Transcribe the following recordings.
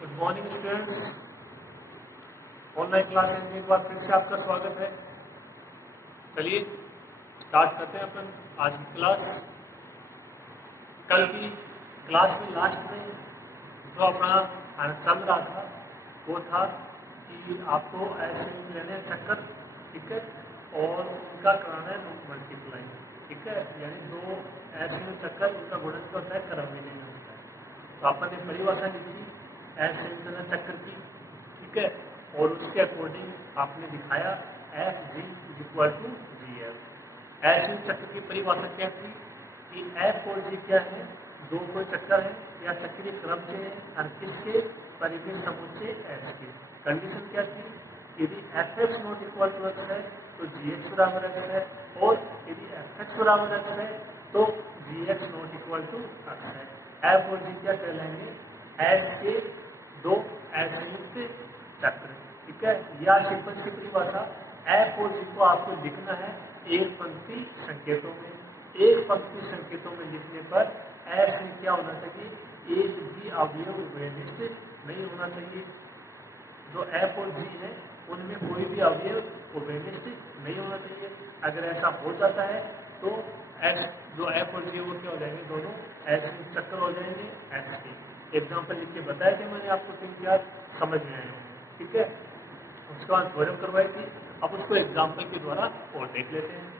Good morning students, online classes में एक बार फिर से आपका स्वागत है। चलिए स्टार्ट करते हैं अपन आज की क्लास। कल की क्लास में लास्ट में जो अपना चल रहा था वो था कि आपको ऐसे लेने हैं चक्कर, ठीक है, और उनका कराना है मल्टीप्लाई, ठीक है, यानी दो ऐसे चक्कर उनका गुणन क्या होता है, क्रम में लेना होता है। तो आपने परिभाषा लिखी ऐसे चक्कर की, ठीक है, और उसके अकॉर्डिंग आपने दिखाया F G is equal to G F. ऐसे चक्र की परिभाषा क्या थी कि एफ और जी क्या है, दो कोई चक्कर है या चक्रीय क्रम से है और किसके परिमित समुच्चय एच के। कंडीशन क्या थी, यदि F X not equal to X है तो जी एक्स बराबर एक्स है, और यदि एफ एक्स बराबर एक्स है तो G X not equal to X है। एफ और जी क्या कहलाएंगे, एस के दो असंयुक्त चक्र, ठीक है। या सिंपल सी परिभाषा, एफ और जी को आपको लिखना है एक पंक्ति संकेतों में। एक पंक्ति संकेतों में लिखने पर एस में क्या होना चाहिए, एक भी अवयव उभयनिष्ठ नहीं होना चाहिए। जो एफ और जी है उनमें कोई भी अवयव उभयनिष्ठ नहीं होना चाहिए। अगर ऐसा हो जाता है तो एस जो एफ और जी वो क्या हो जाएंगे, दोनों ऐसे चक्कर हो जाएंगे एस के। एग्जाम्पल लिख के बताया कि मैंने आपको 3-4 समझ में आए, ठीक है। उसके बाद थ्योरम करवाई थी, अब उसको एग्जाम्पल के द्वारा और देख लेते हैं।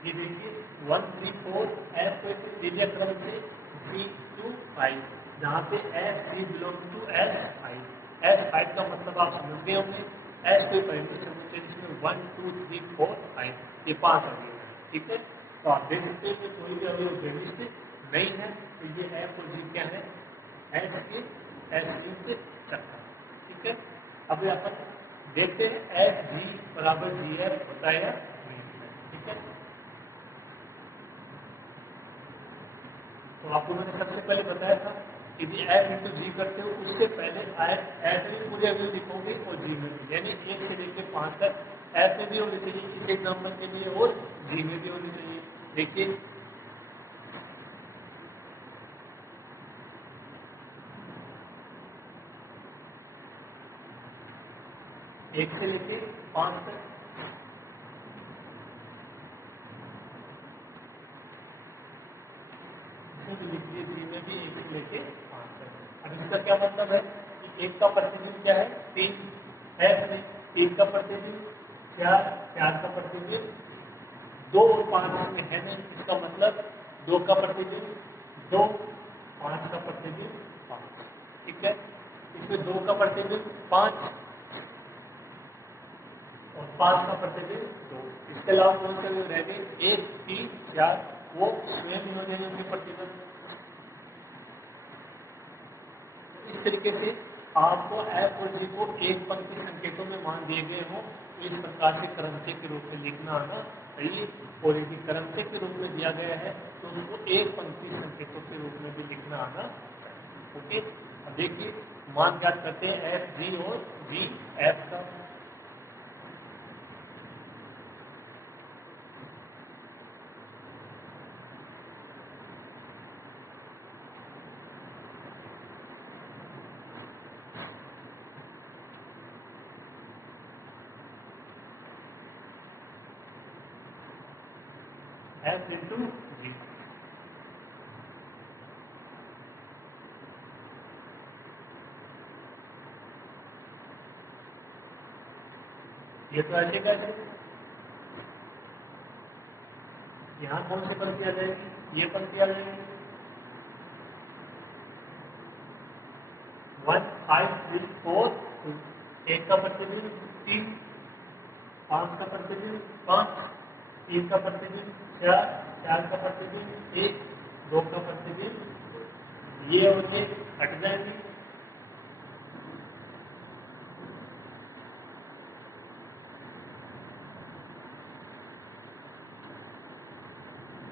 ये देखिए 1 3 4 एफ को एक लीनियर क्रम से जी टू 5, जहाँ पे F G belongs to S 5। S 5 का मतलब आप समझ गए होंगे, एस कोई परिमित समुच्चय जिसमें 1 2 3 4 5 ये 5 अवयव है, ठीक है। तो आप देख सकते हैं कि कोई भी अवयव उभयनिष्ठ नहीं है, तो ये एफ और जी क्या है, एस के असंयुक्त चक्कर, ठीक है। अब अपन देखते हैं एफ जी बराबर जी एफ होता है या नहीं, ठीक है। तो आपको मैंने सबसे पहले बताया था यदि एफ इंटू जी करते हो उससे पहले एफ में पूरे अवयव लिखोगे और जी में भी, यानी 1 से लेकर 5 तक एफ में भी होनी चाहिए इस एग्जाम्पल के लिए और जी में भी होनी चाहिए। देखिए एक से लेके 5 तक लिख लिए, जी में भी 1 से लेके 5 तक। अब इसका क्या मतलब है कि एक का प्रतिबिंब क्या है 3, एफ में 3 का प्रतिबिंब 4, 4 का प्रतिबिंब 2 और 5 इसमें है नहीं, इसका मतलब 2 का प्रतिबिंब 2, 5 का प्रतिबिंब 5, ठीक है। इसमें 2 का प्रतिबिंब 5 और 5 का प्रतिबिंब 2। इसके अलावा कौन से अवयव रह गए, 1 3 4, वो स्वयं ही हो जाएंगे उनके प्रतिबंध। तो इस तरीके से आपको एफ और जी को एक पंक्ति संकेतों में मान दिए गए हो तो इस प्रकार से क्रमचय के रूप में लिखना आना चाहिए, और यदि क्रमचय के रूप में दिया गया है तो उसको एक पंक्ति संकेतों के रूप में भी लिखना आना चाहिए, ओके। अब देखिए मान ज्ञात करते हैं एफ जी और जी एफ का। एफ इंटू जी, ये तो ऐसे कैसे, यहाँ कौन सी पंक्ति आ जाएगी, ये पंक्ति आ जाएगी 1 5 3 4 2, 1 का प्रतिबिंब 3, 5 का प्रतिबिंब 5, 3 का प्रतिबिंब 4, 4 का प्रतिबिंब 1, 2 का प्रतिबिंब, ये और ये हट जाएंगे।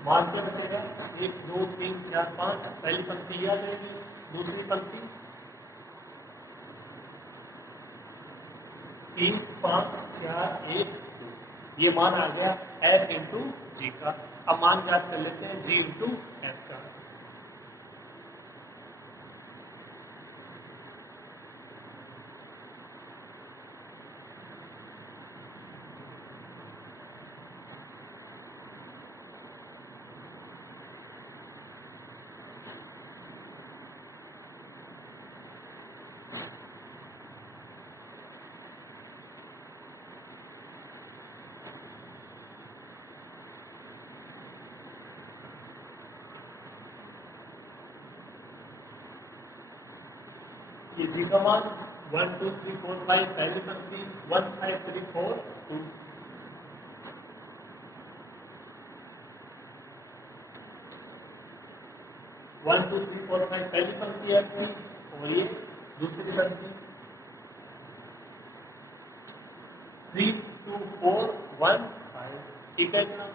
मान क्या बचेगा? 1, 2, 3, 4, 5। पहली पंक्ति आ जाएगी, दूसरी पंक्ति 3, 5, 4, 1, 2। ये मान आ गया F इंटू जी का। अब मान याद कर लेते हैं G इंटू एफ का। ये जी का मान 1, 2, 3, 4, 5 पहली पंक्ति 1, 5, 3, 4, 2। One two three four five पहली पंक्ति है और ये दूसरी पंक्ति 3, 2, 4, 1, 5। ठीक है क्या?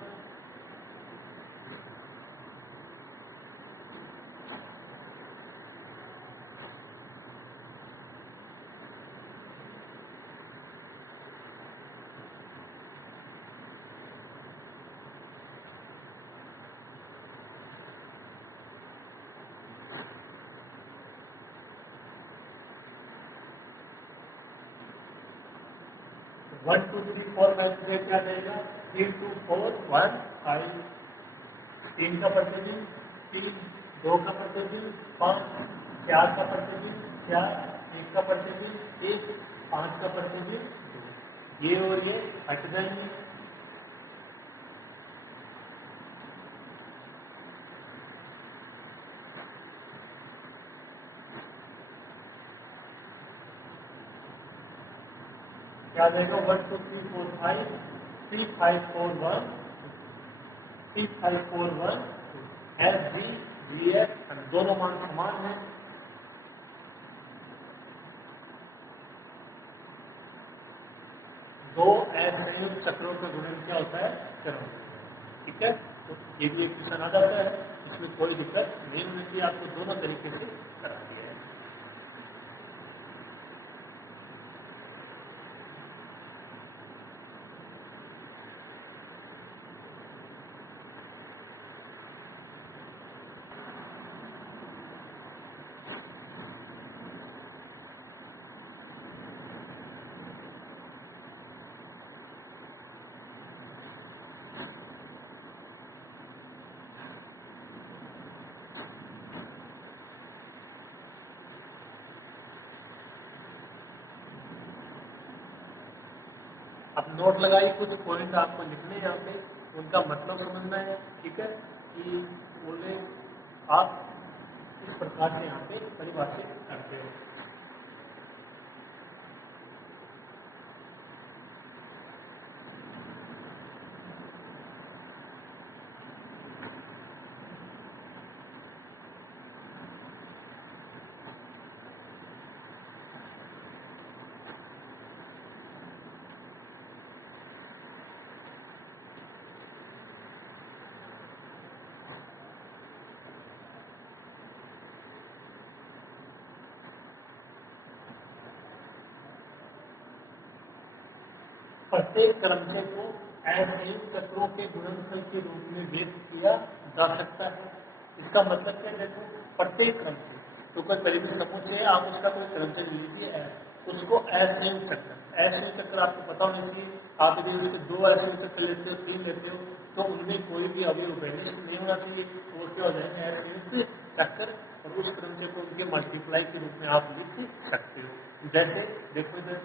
One two three four five मुझे क्या देगा? 3, 2, 4, 1, 5। 3 का प्रतिबिंब 3, 2 का प्रतिबिंब 5, 4 का प्रतिबिंब 4, 1 का प्रतिबिंब 1, 5 का प्रतिबिंब 2। ये और ये हट जाएंगे। क्या देगा? 1, 2, 3, 4, 5, 3, 5, 4, 1, 3, 5, 4, 1, एफ जी जी एफ दोनों मान समान है। दो असंयुक्त चक्रों का गुणन क्या होता है? क्रम। ठीक है, तो ये भी एक क्वेश्चन आ जाता है, इसमें कोई दिक्कत नहीं होनी चाहिए, आपको दोनों तरीके से करा दिया है। अब नोट लगाइए, कुछ पॉइंट आपको लिखने हैं यहाँ पे, उनका मतलब समझना है। ठीक है, कि बोले आप इस प्रकार से यहाँ पे परिभाषित करते हो। प्रत्येक क्रमचय को असंयुक्त चक्रों के गुणनफल के रूप में व्यक्त किया जा सकता है। इसका मतलब क्या? देखो, प्रत्येक क्रमचय तो कोई परिमित समुच्चय है, आप उसका कोई क्रमचय ले लीजिए, उसको असंयुक्त चक्र, असंयुक्त चक्र आपको पता होना चाहिए। आप यदि उसके 2 असंयुक्त चक्र लेते हो, 3 लेते हो, तो उनमें कोई भी अवयव बेनिष्ठ नहीं होना चाहिए। वो क्या हो जाएंगे? असंयुक्त चक्र। और उस क्रमचय को उनके मल्टीप्लाई के रूप में आप लिख सकते हो। जैसे देखो इधर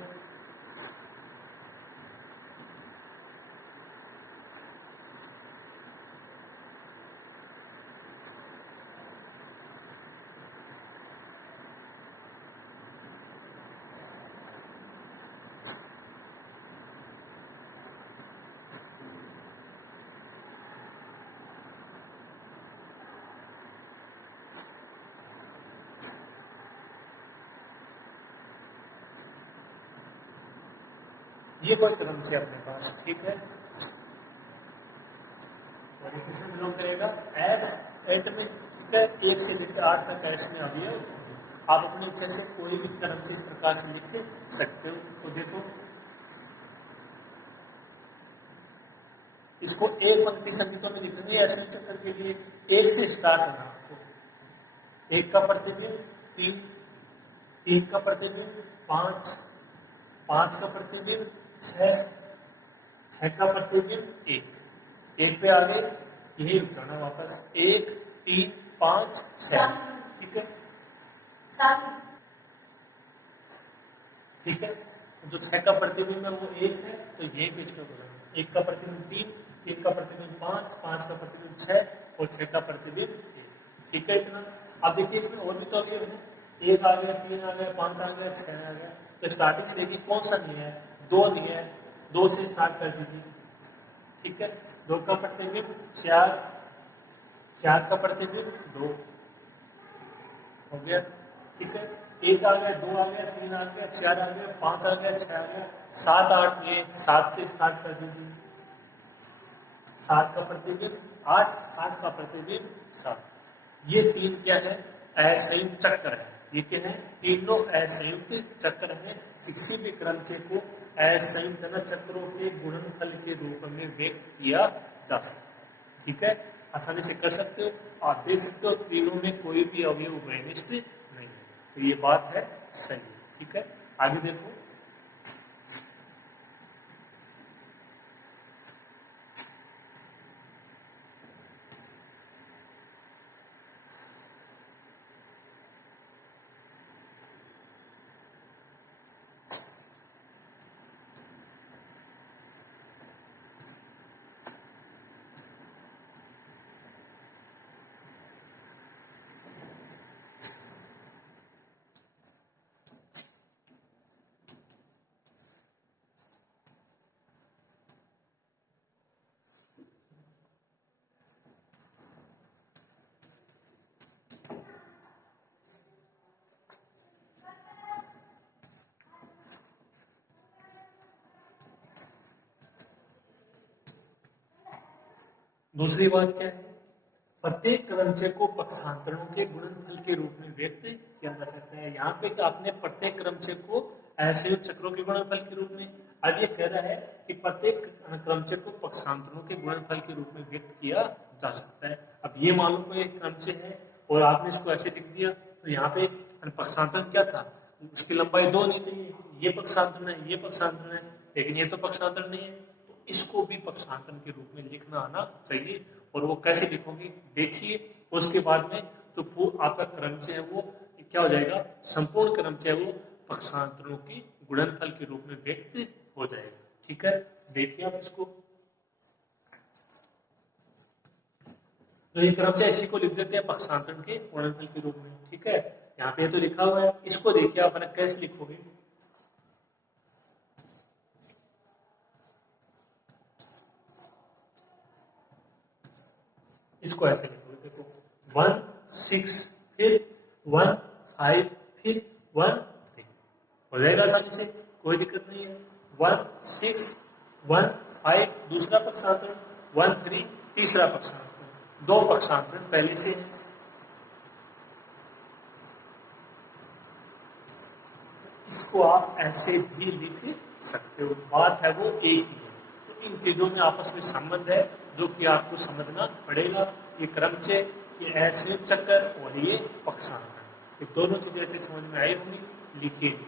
ये कोई क्रमचय अपने पास, ठीक है। और किसमें बिलोंग करेगा, एस 8 में, ठीक है। 1 से लेकर 8 तक एस में अवयव। आप अपनी इच्छा से कोई भी क्रमचय इस प्रकार से लिख सकते हो। तो देखो इसको एक पंक्ति संकेतों में लिखेंगे ऐसे चक्कर के लिए। 1 से स्टार्ट होना आपको, 1 का प्रतिबिंब 3, 3 का प्रतिबिंब 5, 5 का प्रतिबिंब 6, 6 का प्रतिबिंब 1, 1 पे आ गए, यही उठाना वापस 1 3 5 6, ठीक है, ठीक है। जो 6 का प्रतिबिंब है वो 1 है, तो यही पेज का बोला। 1 का प्रतिबिंब 3, 3 का प्रतिबिंब 5, 5 का प्रतिबिंब 6 और 6 का प्रतिबिंब 1, ठीक है इतना। अब देखिए इसमें और भी तो अवयव है, 1 आ गया, 3 आ गया, 5 आ गया, 6 आ गया। तो स्टार्टिंग में देखिए कौन सा नहीं है, 2 नहीं है, 2 से स्टार्ट कर दीजिए, ठीक है। 2 का प्रतिबिंब 4, 4 का प्रतिबिंब 2 हो गया, ठीक है। 1 आ गया, 2 आ गया, 3 आ गया, 4 आ गया, 5 आ गया, 6 आ गया, 7 8 में 7 से स्टार्ट कर दीजिए। 7 का प्रतिबिंब 8, 8 का प्रतिबिंब 7। ये 3 क्या है, असंयुक्त चक्र है। ये क्या है, तीनों असंयुक्त चक्र है। किसी भी क्रमचय को असंयुक्त चक्रों के गुणनफल के रूप में व्यक्त किया जा सकता है, ठीक है। आसानी से कर सकते हो। आप देख सकते हो तीनों में कोई भी अवयव उभयनिष्ठ नहीं है, तो ये बात है सही, ठीक है। आगे देखो, दूसरी बात क्या है, प्रत्येक क्रमचय को पक्षांतरों के गुणनफल के रूप में व्यक्त किया जा सकता है। यहाँ पे आपने प्रत्येक क्रमचय को असंयुक्त चक्रों के गुणनफल के रूप में, अब ये कह रहा है कि प्रत्येक क्रमचय को पक्षांतरों के गुणनफल के रूप में व्यक्त किया जा सकता है। अब ये मालूम कोई एक क्रमचय है और आपने इसको ऐसे लिख दिया, तो यहाँ पे पक्षांतर क्या था, उसकी लंबाई 2 नहीं चाहिए, ये पक्षांतर है, ये पक्षांतर है, लेकिन ये तो पक्षांतर नहीं है, तो इसको भी पक्षांतर के रूप में लिखना आना चाहिए। और वो कैसे लिखोगे देखिए, उसके बाद में जो आपका क्रमचय है वो क्या हो जाएगा, संपूर्ण क्रमचय वो पक्षांतरों की गुणनफल के रूप में व्यक्त हो जाएगा, ठीक है। देखिए आप इसको, तो ये क्रमचय इसी को लिख देते हैं पक्षांतरण के गुणनफल के रूप में, ठीक है। यहाँ पे तो लिखा हुआ है, इसको देखिए आप कैसे लिखोगे, इसको ऐसे लिखोगे, देखो 1 6 फिर 1 5 फिर 1 3 हो जाएगा आसानी से, कोई दिक्कत नहीं है। 1 6 1 5 दूसरा पक्षांतरण, 1 3 तीसरा पक्षांतरण, 2 पक्षांतरण पहले से है। इसको आप ऐसे भी लिख सकते हो, बात है वो एक ही है। तो इन चीजों में आपस में संबंध है जो कि आपको समझना पड़ेगा। ये क्रमचय, ये असंयुक्त चक्र और ये पक्षांतरण, ये दोनों चीजें ऐसे समझ में आई होंगी, लिखिए।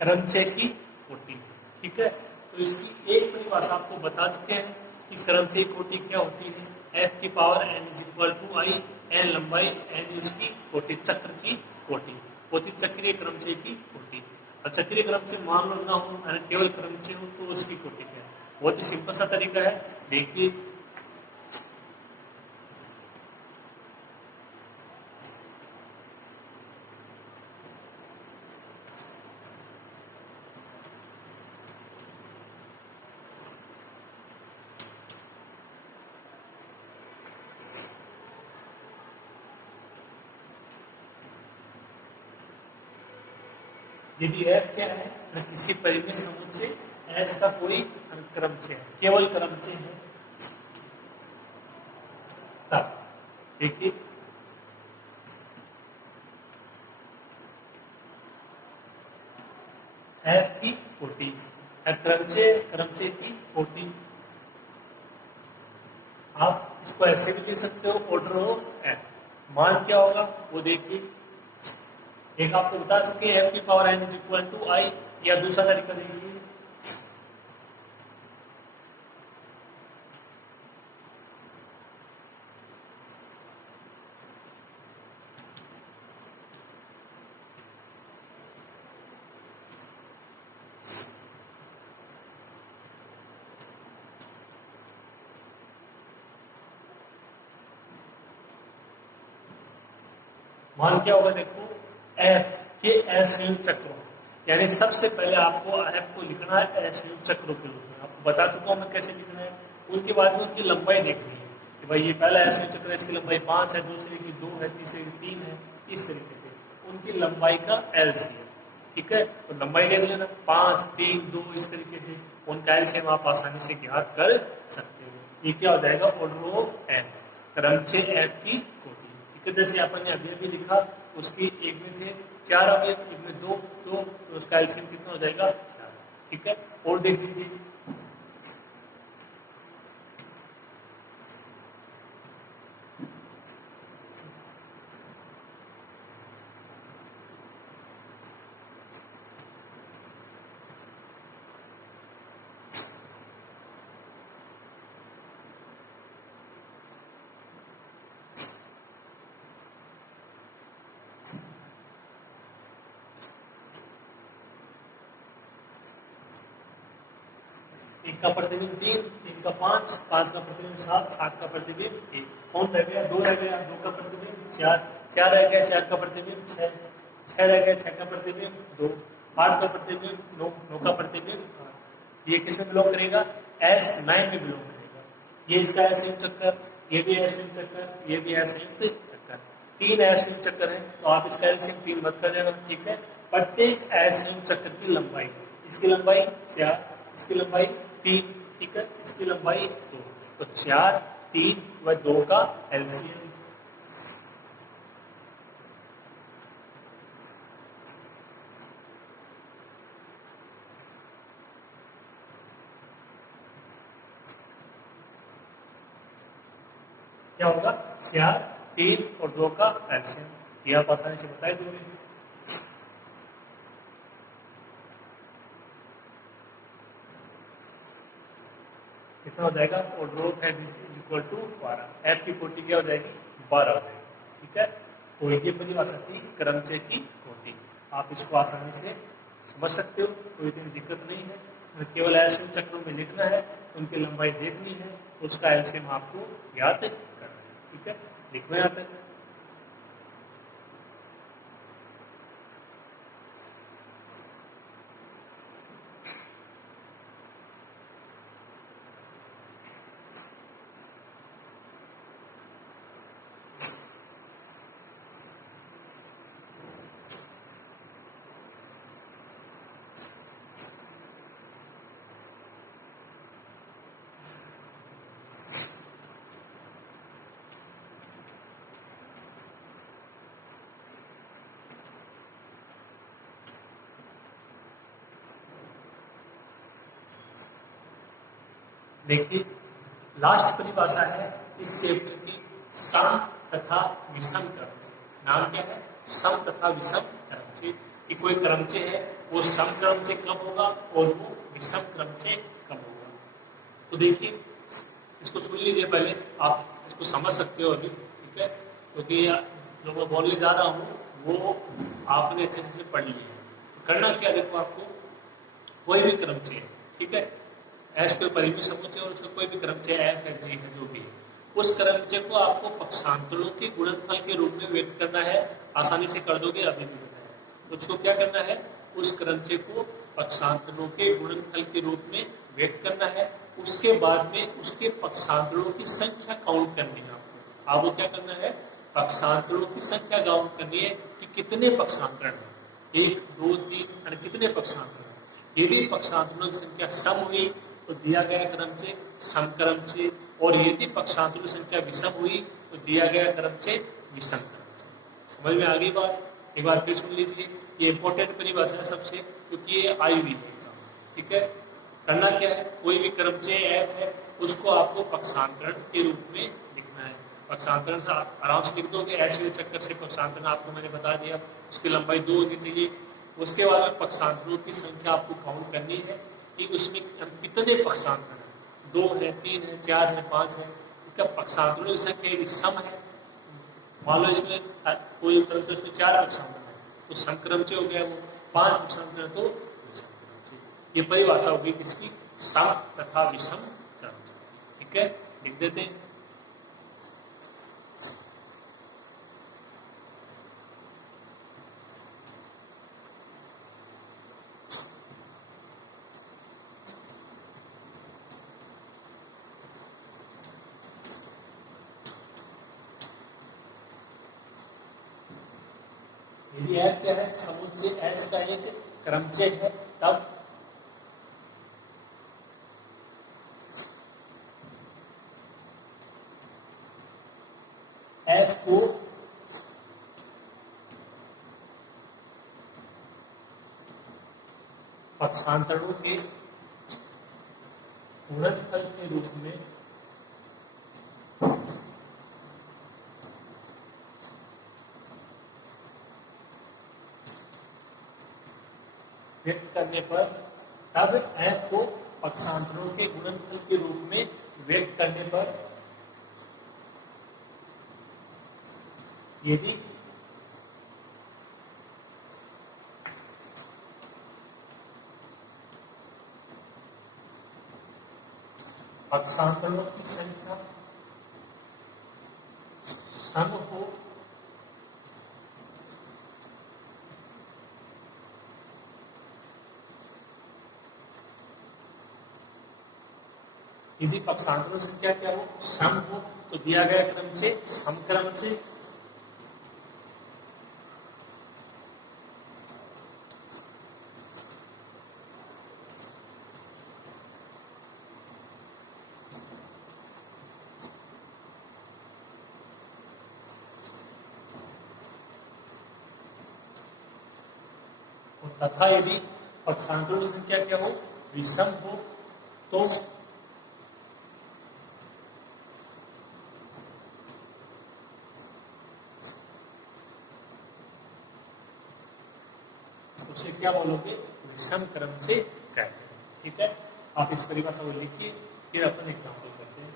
क्रमचय की कोटि, ठीक है। तो इसकी एक परिभाषा आपको बता चुके हैं कि क्रमचय कोटि क्या होती है, f की power n is equal to I, n लंबाई, n इसकी कोटि, चक्र की कोटि होती चक्रीय क्रमचय की कोटि। अब चक्रीय क्रमचय मान लो ना हो, केवल क्रमचय हो तो उसकी कोटि क्या है? बहुत ही सिंपल सा तरीका है, देखिए यदि f क्या है, किसी परिमित समुच्चय s का कोई क्रमचय है, केवल क्रमचय है, तब देखिए f की कोटि, क्रमचय की कोटि। आप इसको ऐसे भी लिख सकते हो, ऑर्डर ऑफ f। मान क्या होगा वो देखिए, एक आपको बता चुके हैं f की power n is equal to I, या दूसरा तरीका देखिए, मान क्या होगा देखो, f के असंयुक्त चक्रों, यानी सबसे पहले आपको f को लिखना है असंयुक्त चक्रों के रूप में। आपको बता चुका हूं मैं कैसे लिखना है। उनके बाद में उनकी लंबाई देखनी है कि भाई ये पहला असंयुक्त चक्र है, इसकी लंबाई 5 है, दूसरे की 2 है, तीसरे की 3 है, इस तरीके से उनकी लंबाई का एलसीएम। ठीक है, तो लंबाई देख लेना 5, 3, 2, इस तरीके से उनका एलसीएम आप आसानी से ज्ञात कर सकते हो। ये क्या हो जाएगा, ऑर्डर ऑफ एफ, क्रमचय एफ की कोटि। ठीक है, जैसे अपन ने अभी अभी लिखा, उसकी एक में थे 4 अवयव, एक में 2, तो उसका एलसीएम कितना हो जाएगा 4। ठीक है, और देख लीजिए एक का प्रतिबिंब 3, 3 का 5, 5 का प्रतिबिंब 7, 7 का प्रतिबिंब 1, कौन रह गया, 2 रह गया, 2 का प्रतिबिंब 4, 4 रह गया, 4 का प्रतिबिंब 6, 6 रह गया, 6 का प्रतिबिंब 2, 8 का प्रतिबिंब 9, 9 का प्रतिबिंब 8। ये किस में बिलोंग करेगा, S9 में बिलोंग करेगा। ये इसका असंयुक्त चक्कर, ये भी असंयुक्त चक्कर, ये भी असंयुक्त चक्कर, 3 असंयुक्त चक्कर है, तो आप इसका एलसीएम 3 मत कर देना। ठीक है, प्रत्येक असंयुक्त चक्कर की लंबाई, इसकी लंबाई 4, इसकी लंबाई 3, ठीक है, इसकी लंबाई 2, तो 4, 3 व 2 का एलसीएम। क्या होगा, 4, 3 और 2 का एलसीएम। ये आप आसानी से बता दोगे। कितना हो जाएगा, order of F is equal to 12। F की कोटि क्या हो जाएगी, 12 हो जाएगी। ठीक है, तो ये परिभाषा थी क्रमचय की कोटि। आप इसको आसानी से समझ सकते हो, कोई इतनी दिक्कत नहीं है। केवल ऐसे चक्रों में लिखना है, उनकी लंबाई देखनी है, उसका एलसीएम आपको ज्ञात करना है। ठीक है, लिखो यहाँ तक। देखिए, लास्ट परिभाषा है इस चैप्टर की, सम तथा विषम क्रमचय। नाम क्या है, सम तथा विषम क्रमचय। कि कोई क्रमचय है, वो सम क्रमचय कब होगा और वो विषम क्रमचय कब होगा। तो देखिए, इसको सुन लीजिए पहले, आप इसको समझ सकते हो अभी। ठीक है, क्योंकि जो मैं बोलने जा रहा हूँ वो आपने अच्छे से पढ़ लिया है। करना क्या, देखो आपको कोई भी क्रम चाहिए, ठीक है, एस कोई परिमेय समुच्चय और उसका कोई भी क्रम चाहिए, एफ है, जी है, जो भी है, उस क्रमचय को आपको पक्षांतरों के गुणनफल के रूप में व्यक्त करना है। आसानी से कर दोगे, अभी भी बताया। उसको क्या करना है, उस क्रमचय को पक्षांतरों के गुणनफल के रूप में व्यक्त करना है। उसके बाद में उसके पक्षांतरों की संख्या काउंट करनी है आपको। आपको क्या करना है, पक्षांतरों की संख्या काउंट करनी है कि कितने पक्षांतर हैं, 1 2 3 कितने पक्षांतर हैं। यदि पक्षांतरों की संख्या सम हुई तो दिया गया क्रमचय समक्रमचय, और यदि पक्षांतरों की संख्या विषम हुई तो दिया गया क्रमचय विषम क्रमचय। समझ में आ गई बात? एक बार फिर सुन लीजिए, ये इंपॉर्टेंट परिभाषा है सबसे, क्योंकि ये आई हुई है एग्जाम, ठीक है। करना क्या है, कोई भी क्रमचय एफ है उसको आपको पक्षांतरण के रूप में लिखना है। पक्षांतरण से आराम से लिख दोगे, ऐसे चक्कर से पक्षांतरण आपको मैंने बता दिया, उसकी लंबाई 2 होनी चाहिए। उसके बाद में पक्षांतरों की संख्या आपको काउंट करनी है कि उसमें कितने पक्षांतर हैं, 2 है, 3 है, 4 है, 5 है। इनका पक्षांतरों की संख्या यदि सम है, मान लो इसमें कोई क्रमचय उसमें 4 पक्षांतर है तो संक्रमचय हो गया, वो 5 पक्षांतर है तो विषम क्रमचय। ये परिभाषा होगी किसकी, सम तथा विषम क्रमचय, ठीक है, लिख देते हैं। यदि एफ क्या है, समुच्चय एस का एक क्रमचय है, तब एफ को पक्षांतरों के गुणनफल के रूप में व्यक्त करने पर, तब एफ को पक्षांतरों के गुणनफल के रूप में व्यक्त करने पर यदि पक्षांतरों की संख्या सम हो यदि पक्षांतरों की संख्या क्या हो, सम हो, तो दिया गया क्रमचय समक्रमचय। तथा यदि पक्षांतरों की संख्या क्या हो, विषम हो, तो उसे क्या बोलोगे, विषम क्रमचय कहते हैं, ठीक है। आप इस परिभाषा को लिखिए, फिर अपन एग्जाम्पल करते हैं।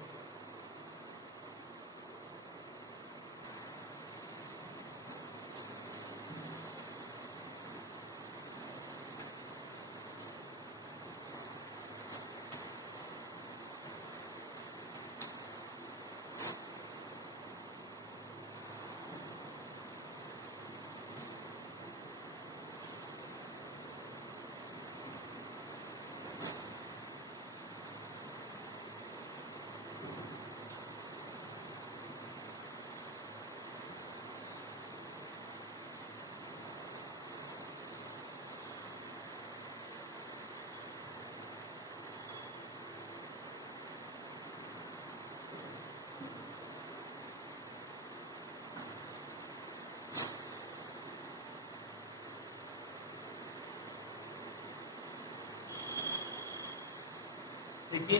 देखिए,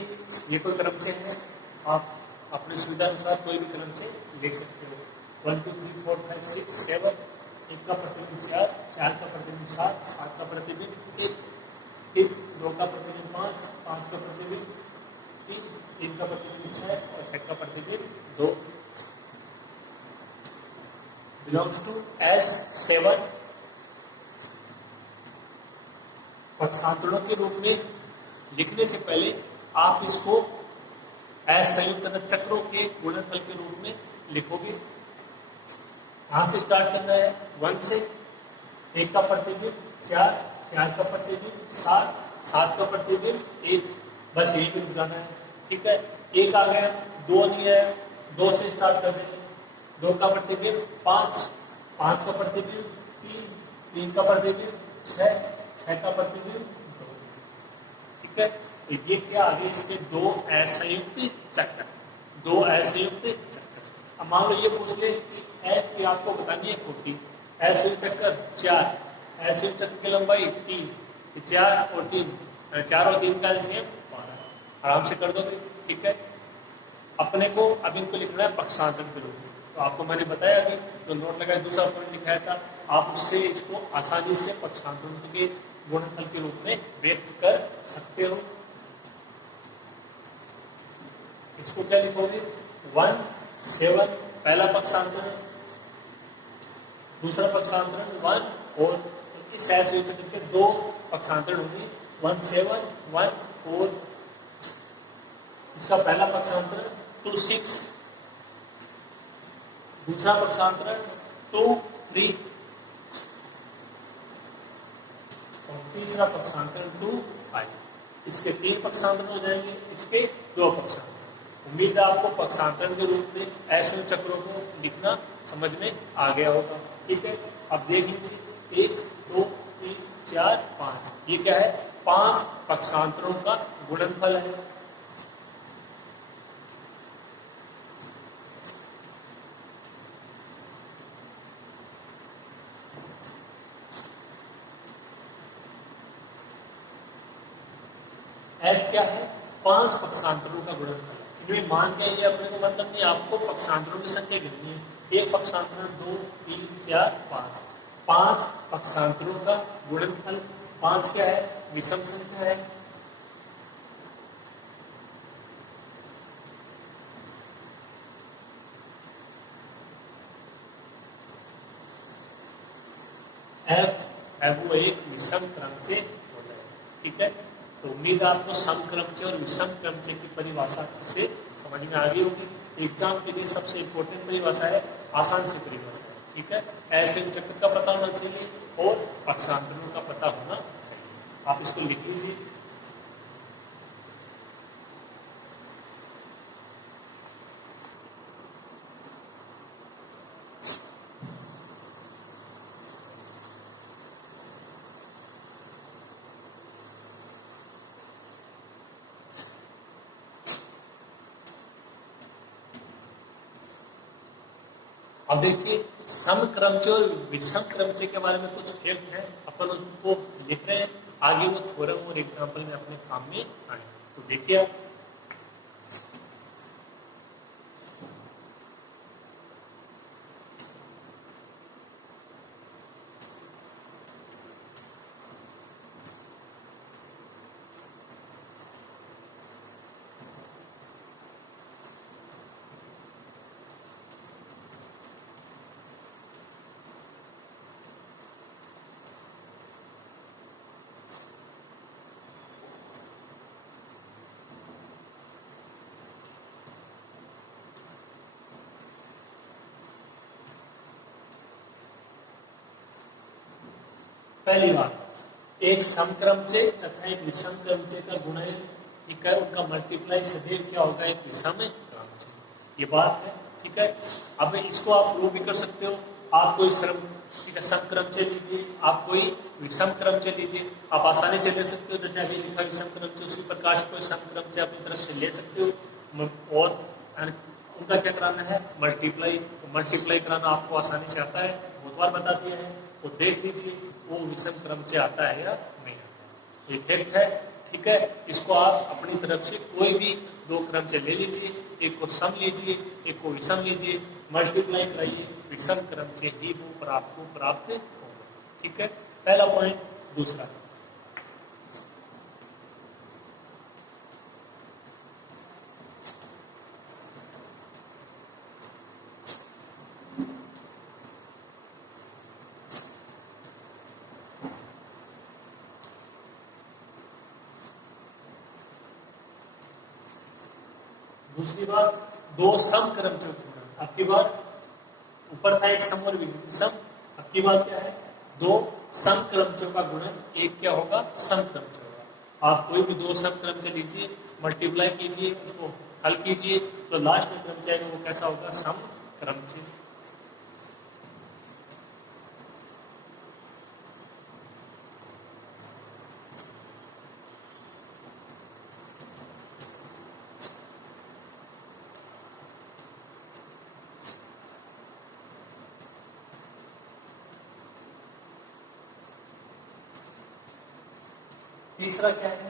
ये कोई क्रमचय है, आप अपने सुविधा अनुसार कोई भी क्रमचय लिख सकते हो। 1 2 3 4 5 6 7, 1 का प्रतिबिंब 4, 4 का प्रतिबिंब 7, 7 का प्रतिबिंब 1, 2 का प्रतिबिंब 5, 5 का प्रतिबिंब 3, 3 का प्रतिबिंब 6 और 6 का प्रतिबिंब 2। बिलोंग्स टू S7 पक्षांतरणों के रूप में लिखने से पहले आप इसको असंयुक्त चक्रों के गुणनफल के रूप में लिखोगे। यहां से स्टार्ट करना है 1 से, 1 का प्रतिबिंब 4, 4 का प्रतिबिंब 7, 7 का प्रतिबिंब 1, बस यही भी जाना है। ठीक है, 1 आ गया, 2 नहीं है, 2 से स्टार्ट कर देंगे, 2 का प्रतिबिंब 5, 5 का प्रतिबिंब 3, 3 का प्रतिबिंब 6, 6 का प्रतिबिंब 2। ठीक है, तो ये क्या आगे इसके 2 असंयुक्त चक्र, 2 असंयुक्त चक्र। अब मान लो ये पूछ ले कि एफ की आपको बतानी है कोटि, असंयुक्त चक्कर 4, असंयुक्त चक्र की लंबाई 3, 4 और 3, 4 और 3 का एलसीएम 12, आराम से कर दोगे। ठीक है, अपने को अब इनको लिखना है पक्षांतर के रूप में। तो आपको मैंने बताया अभी जो नोट लगाया, दूसरा पॉइंट लिखाया था, आप उससे इसको आसानी से पक्षांतर के गुणनफल के रूप में व्यक्त कर सकते हो। इसको क्या लिखोगे, 1, 7 पहला पक्षांतरण, दूसरा पक्षांतरण 1 और इस असंयुक्त चक्र के 2 पक्षांतरण होंगे 1, 7, 1, 4। इसका पहला पक्षांतरण 2, 6, दूसरा पक्षांतरण 2, 3 और तीसरा पक्षांतरण 2, 5। इसके 3 पक्षांतरण हो जाएंगे, इसके 2 पक्षांतरण। उम्मीद है आपको पक्षांतरण के रूप में असंयुक्त चक्रों को लिखना समझ में आ गया होगा। ठीक है, अब देख लीजिए 1, 2, 3, 4, 5, ये क्या है, 5 पक्षांतरों का गुणनफल है। F क्या है, 5 पक्षांतरों का गुणनफल। इनमें मान क्या ये अपने को मतलब नहीं, आपको पक्षांतरों की संख्या गिननी है। एक पक्षांतरण 2, 3, 4, 5, 5 पक्षांतरों का गुणनफल। 5 क्या है, विषम संख्या है। F वो एक विषम क्रमचय होता है। ठीक है, तो उम्मीद है आपको समक्रमचय और विषम क्रमचय की परिभाषा अच्छे से समझ में आ गई होगी। एग्जाम के लिए सबसे इंपॉर्टेंट परिभाषा है, आसान सी परिभाषा है। ठीक है, असंयुक्त चक्र का पता होना चाहिए और पक्षांतरों का पता होना चाहिए। आप इसको लिख लीजिए। अब देखिए समक्रमचय और विषम क्रमचय के बारे में कुछ फैक्ट है, अपन उसको लिख रहे हैं, आगे वो थ्योरम और एग्जांपल में अपने काम में आए। तो देखिए आप, पहली बात, एक समक्रमचय तथा एक विषम क्रमचय का गुणन कर उनका मल्टीप्लाई सदैव क्या होगा, एक विषम क्रमचय। ये बात है। ठीक है, अब इसको आप प्रूव भी कर सकते हो। आप कोई समक्रमचय लीजिए, आप कोई विषम क्रमचय लीजिए, आप आसानी से ले सकते हो। जैसे अभी लिखा विषम क्रमचय, उसी प्रकार से कोई समक्रमचय अपनी तरफ से ले सकते हो और उनका क्या कराना है, मल्टीप्लाई। मल्टीप्लाई कराना आपको आसानी से आता है, बहुत बार बता दिया है। तो देख लीजिए वो विषम क्रमचय आता है या नहीं आता है। एक फैक्ट है। ठीक है, इसको आप अपनी तरफ से कोई भी 2 क्रमचय ले लीजिए, एक को सम लीजिए, एक को विषम लीजिए, मल्टीप्लाई कराइए, विषम क्रमचय ही वो पर आपको प्राप्त होगा। ठीक है, पहला पॉइंट। दूसरा, दूसरी बात दो समक्रमचों का गुणन। अब की बार ऊपर था एक सम और विषम, अब की बात क्या है, दो समक्रमचों का गुणन, एक क्या होगा, समक्रमच होगा। आप कोई भी दो समक्रमच लीजिए, मल्टीप्लाई कीजिए, उसको हल कीजिए, तो लास्ट में क्रमच आएगा वो कैसा होगा, समक्रमच। तीसरा क्या है,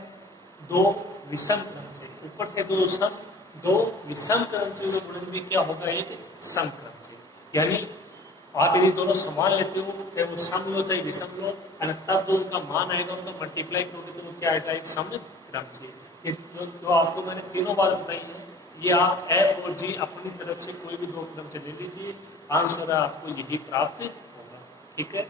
दो विषम क्रम से, ऊपर थे दो सम, दो विषम क्रम से गुणन भी क्या होगा, एक सम क्रम से। यानी आप यदि दोनों समान लेते हो, चाहे वो सम लो चाहे विषम लो, और तब जो उनका मान आएगा उनका मल्टीप्लाई करोगे तो वो क्या आएगा, एक सम क्रम से। ये जो आपको मैंने तीनों बात बताई है, ये आप ए और जी अपनी तरफ से कोई भी दो क्रम से ले लीजिए, आंसर आपको यही प्राप्त होगा। ठीक है,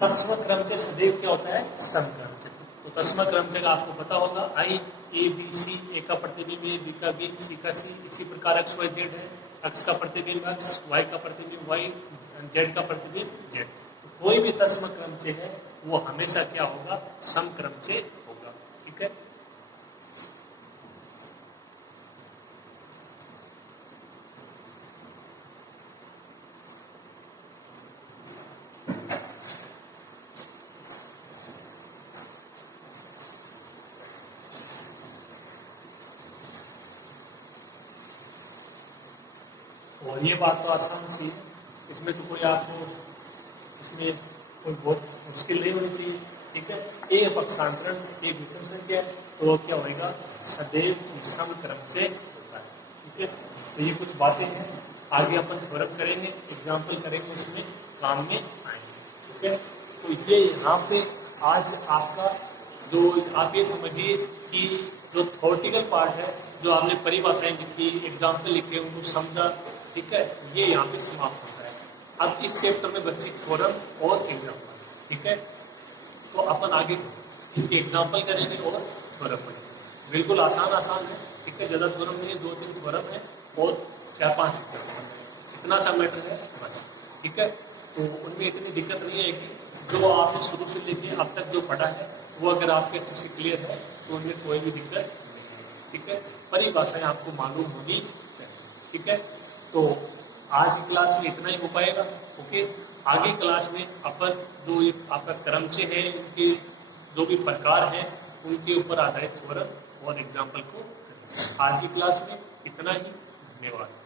तस्म क्रम से सदैव क्या होता है, समक्रम से। तो तस्म क्रम से आपको पता होगा, आई ए बी सी, ए का प्रतिबिंब ए, बी का बी, सी का सी, इसी प्रकार एक्स वाई जेड है, एक्स का प्रतिबिंब एक्स, वाई का प्रतिबिंब वाई, जेड का प्रतिबिंब जेड। तो कोई भी तस्म क्रम से है वो हमेशा क्या होगा, समक्रम से होगा। ठीक है, और ये बात तो आसान सी है, इसमें तो कोई आपको इसमें कोई बहुत मुश्किल नहीं होनी चाहिए। ठीक है, एक पक्षांतरण एक विषम संख्या है, तो वो क्या होएगा, सदैव विषम क्रम से होता है। ठीक है, तो ये कुछ बातें हैं, आगे अपन थ्योरम करेंगे, एग्जाम्पल करेंगे, उसमें काम में आएंगे। ठीक है, तो ये यहाँ पे आज आपका जो आप ये समझिए कि जो थ्योरेटिकल पार्ट है, जो आपने परिभाषाएं लिखी, एग्जाम्पल लिखे, उनको समझा, ठीक है, ये यहाँ पे समाप्त होता है। अब इस चैप्टर में बच्चे थ्योरम और एग्जाम्पल। ठीक है, तो अपन आगे इनके एग्जाम्पल करेंगे और थ्योरम पढ़ेंगे। बिल्कुल आसान आसान है। ठीक है, ज़्यादा थ्योरम नहीं है, 2-3 थ्योरम है और 4-5 एग्जाम्पल, इतना सा मैटर है बस। ठीक है, तो उनमें इतनी दिक्कत नहीं है कि जो आपने शुरू से लेके अब तक जो पढ़ा है वो अगर आपके अच्छे से क्लियर है तो उनमें कोई भी दिक्कत नहीं है। ठीक है, परिभाषाएं आपको मालूम होनी चाहिए। ठीक है, तो आज की क्लास में इतना ही हो पाएगा। ओके, आगे क्लास में अपन जो ये आपका क्रम से है, उनके जो भी प्रकार हैं उनके ऊपर आधारित थ्योरम और एग्जाम्पल को करेंगे। आज की क्लास में इतना ही, धन्यवाद।